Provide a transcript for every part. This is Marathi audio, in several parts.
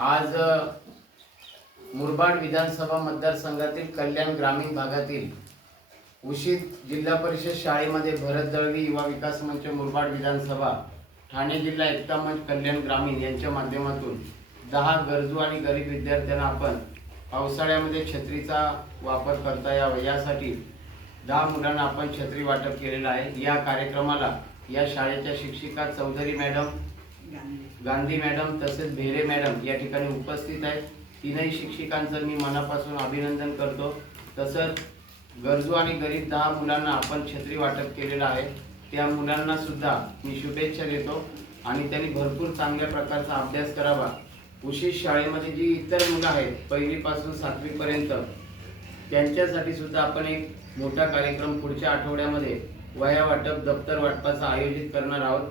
आज मुरबाड विधानसभा मतदारसंघातील कल्याण ग्रामीण भागातील उशीत जिल्हा परिषद शाळेमध्ये भरत दळवी युवा विकास मंच मुरबाड विधानसभा ठाणे जिल्हा एकता मंच कल्याण ग्रामीण यांच्या माध्यमातून 10 गरजू आणि गरीब विद्यार्थ्यांना आपण पावसाळ्यामध्ये छत्रीचा वापर करता यावा यासाठी 10 मुलांना आपण छत्री वाटप केलेलं आहे। या कार्यक्रमाला या शाळेच्या शिक्षिका चौधरी मॅडम, गांधी मॅडम तसेच भेरे मॅडम या ठिकाणी उपस्थित आहेत। तीनही शिक्षिकांचं मी मनापासून अभिनंदन करतो। तसंच गरजू आणि गरीब 10 मुलांना आपण छत्री वाटप केलेलं आहे, त्या मुलांना सुद्धा मी शुभेच्छा देतो आणि त्यांनी भरपूर चांगल्या प्रकारचा अभ्यास करावा। उशीत शाळेमध्ये जी इतर मुलं आहेत पहिली पासून 7वी पर्यंत त्यांच्यासाठी सुद्धा आपण एक मोठा कार्यक्रम पुढच्या आठवड्यामध्ये वह्या वाटप, दप्तर वाटपाचा आयोजित करणार आहोत।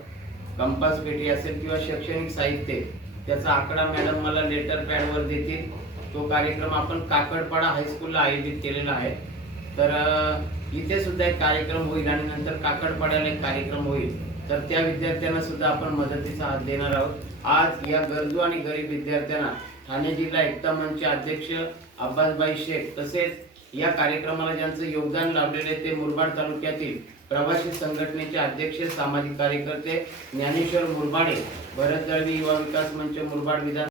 कंपास पेटी असेल किंवा शैक्षणिक साहित्य त्याचा आकडा मॅडम मला लेटर पॅड वर देतील। तो कार्यक्रम आपण काकडपाडा हायस्कूलला आयोजित केलेला आहे। तर इथे सुद्धा एक कार्यक्रम होईल आणि नंतर काकडपाड्याला एक कार्यक्रम होईल, तर त्या विद्यार्थ्यांना सुद्धा आपण मदतीचा हात देणार आहोत। आज या गरजू आणि गरीब विद्यार्थ्यांना ठाणे जिल्हा एकता मंचचे अध्यक्ष अब्बासभाई शेख तसेच या कार्यक्रमाला ज्यांचं योगदान लाभलेले ते मुरबाड तालुक्यातील प्रवासी संघटनेचे अध्यक्ष, सामाजिक कार्यकर्ते ज्ञानेश्वर मुरबाडे, भरत दळवी युवा विकास मंच मुरबाड विधान